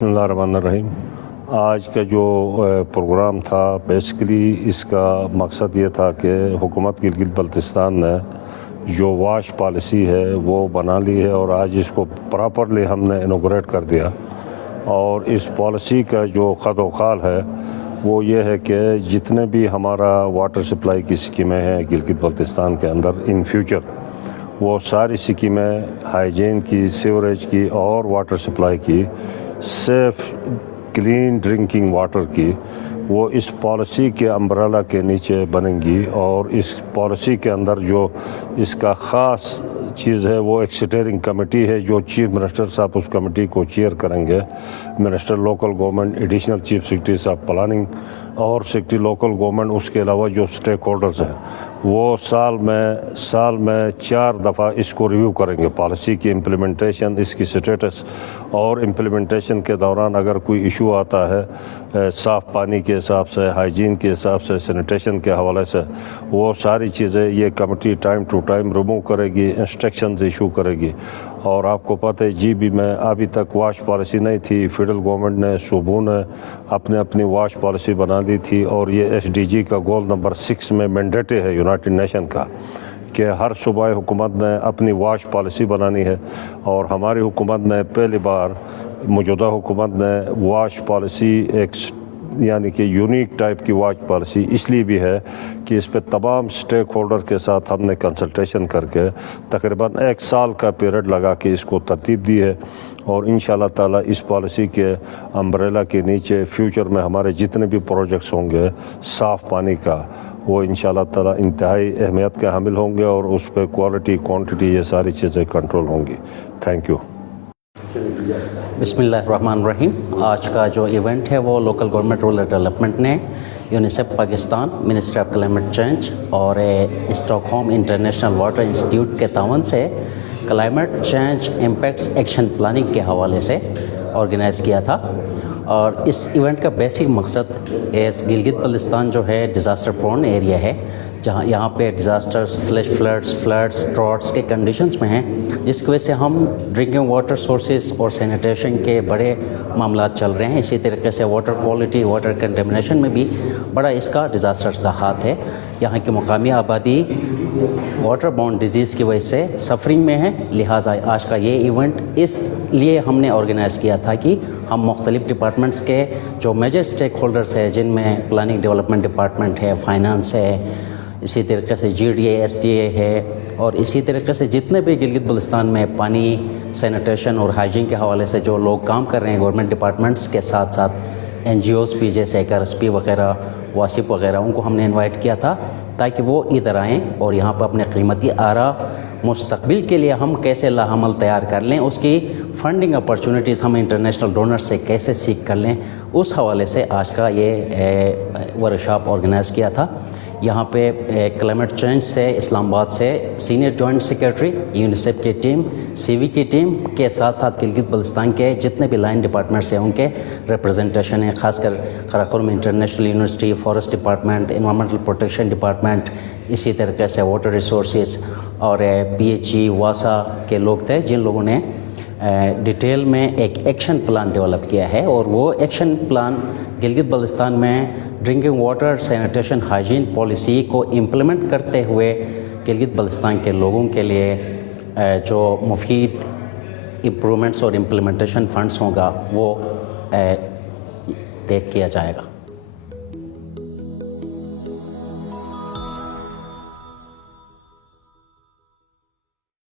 بسم اللہ الرحمن الرحیم۔ آج کا جو پروگرام تھا بیسیکلی اس کا مقصد یہ تھا کہ حکومت گلگت بلتستان نے جو واش پالیسی ہے وہ بنا لی ہے اور آج اس کو پراپرلی ہم نے انوگریٹ کر دیا، اور اس پالیسی کا جو خط و خال ہے وہ یہ ہے کہ جتنے بھی ہمارا واٹر سپلائی کی اسکیمیں ہیں گلگت بلتستان کے اندر ان فیوچر، وہ ساری اسکیمیں ہائیجین کی، سیوریج کی اور واٹر سپلائی کی، سیف کلین ڈرنکنگ واٹر کی، وہ اس پالیسی کے امبریلا کے نیچے بنیں گی۔ اور اس پالیسی کے اندر جو اس کا خاص چیز ہے وہ ایک اسٹیئرنگ کمیٹی ہے، جو چیف منسٹر صاحب اس کمیٹی کو چیئر کریں گے، minister local government, additional chief secretary صاحب پلاننگ اور سیکرٹری لوکل گورنمنٹ، اس کے علاوہ جو اسٹیک ہولڈرز ہیں وہ سال میں 4 دفعہ اس کو ریویو کریں گے، پالیسی کی امپلیمنٹیشن، اس کی سٹیٹس، اور امپلیمنٹیشن کے دوران اگر کوئی ایشو آتا ہے صاف پانی کے حساب سے، ہائیجین کے حساب سے، سینیٹیشن کے حوالے سے، وہ ساری چیزیں یہ committee time to time remove کرے گی، انسٹرکشنز ایشو کرے گی۔ اور آپ کو پتہ ہے جی بی میں ابھی تک واش پالیسی نہیں تھی، فیڈرل گورنمنٹ نے، صوبوں نے اپنی واش پالیسی بنا دی تھی، اور یہ ایس ڈی جی کا گول نمبر 6 میں مینڈیٹری ہے یونائٹڈ نیشن کا کہ ہر صوبائی حکومت نے اپنی واش پالیسی بنانی ہے۔ اور ہماری حکومت نے پہلی بار، موجودہ حکومت نے واش پالیسی ایک یعنی کہ یونیک ٹائپ کی واش پالیسی اس لیے بھی ہے کہ اس پہ تمام اسٹیک ہولڈر کے ساتھ ہم نے کنسلٹیشن کر کے تقریباً 1 سال کا پیریڈ لگا کے اس کو ترتیب دی ہے، اور انشاءاللہ تعالیٰ اس پالیسی کے امبریلا کے نیچے فیوچر میں ہمارے جتنے بھی پروجیکٹس ہوں گے صاف پانی کا، وہ انشاءاللہ تعالیٰ انتہائی اہمیت کے حامل ہوں گے، اور اس پہ کوالٹی، کوانٹٹی، یہ ساری چیزیں کنٹرول ہوں گی۔ Thank you. بسم اللہ الرحمن الرحیم۔ آج کا جو ایونٹ ہے وہ لوکل گورنمنٹ رورل ڈیولپمنٹ نے UNICEF Pakistan, ministry of climate change اور Stockholm international water institute کے تعاون سے climate change impacts action planning کے حوالے سے آرگنائز کیا تھا۔ اور اس ایونٹ کا بیسک مقصد گلگت بلتستان جو ہے ڈیزاسٹر پرون ایریا ہے، جہاں یہاں پہ ڈیزاسٹرز، فلیش فلڈس، ڈراٹس کے کنڈیشنز میں ہیں، جس کی وجہ سے ہم ڈرنکنگ واٹر سورسز اور سینیٹیشن کے بڑے معاملات چل رہے ہیں۔ اسی طریقے سے واٹر کوالٹی، واٹر کنٹیمنیشن میں بھی بڑا اس کا ڈیزاسٹرز کا ہاتھ ہے۔ یہاں کی مقامی آبادی واٹر بورن ڈیزیز کی وجہ سے سفرنگ میں ہے، لہٰذا آج کا یہ ایونٹ اس لیے ہم نے آرگنائز کیا تھا کہ ہم مختلف ڈپارٹمنٹس کے جو میجر اسٹیک ہولڈرس ہیں، جن میں پلاننگ ڈیولپمنٹ ڈپارٹمنٹ ہے، فائنانس ہے، اسی طریقے سے G D A, S D A ہے، اور اسی طریقے سے جتنے بھی گلگت بلتستان میں پانی، سینیٹیشن اور ہائیجین کے حوالے سے جو لوگ کام کر رہے ہیں گورنمنٹ ڈپارٹمنٹس کے ساتھ ساتھ این جی اوز بھی، جیسے ایک آر ایس پی وغیرہ، واسف وغیرہ، ان کو ہم نے انوائٹ کیا تھا تاکہ وہ ادھر آئیں اور یہاں پر اپنے قیمتی آراء مستقبل کے لیے ہم کیسے لاعمل تیار کر لیں، اس کی فنڈنگ اپرچونیٹیز ہم انٹرنیشنل ڈونر سے کیسے سیکھ کر لیں، اس حوالے سے آج کا یہ ورکشاپ آرگنائز کیا تھا۔ یہاں پہ کلائمیٹ چینج سے اسلام آباد سے سینئر جوائنٹ سیکریٹری، یونیسیف کی ٹیم، سی وی کی ٹیم کے ساتھ ساتھ گلگت بلتستان کے جتنے بھی لائن ڈپارٹمنٹس ہیں ان کے ریپرزنٹیشن ہیں، خاص کر Karakoram international university, forest department, environmental protection department, اسی طریقے سے واٹر ریسورسز اور پی ایچ ای، واسا کے لوگ تھے، جن لوگوں نے ڈیٹیل میں ایک ایکشن پلان ڈیولپ کیا ہے۔ اور وہ ایکشن پلان گلگت بلتستان میں drinking water, sanitation, hygiene policy کو امپلیمنٹ کرتے ہوئے گلگت بلتستان کے لوگوں کے لیے جو مفید امپرومنٹس اور امپلیمنٹیشن فنڈس ہوگا وہ ٹیک کیا جائے گا۔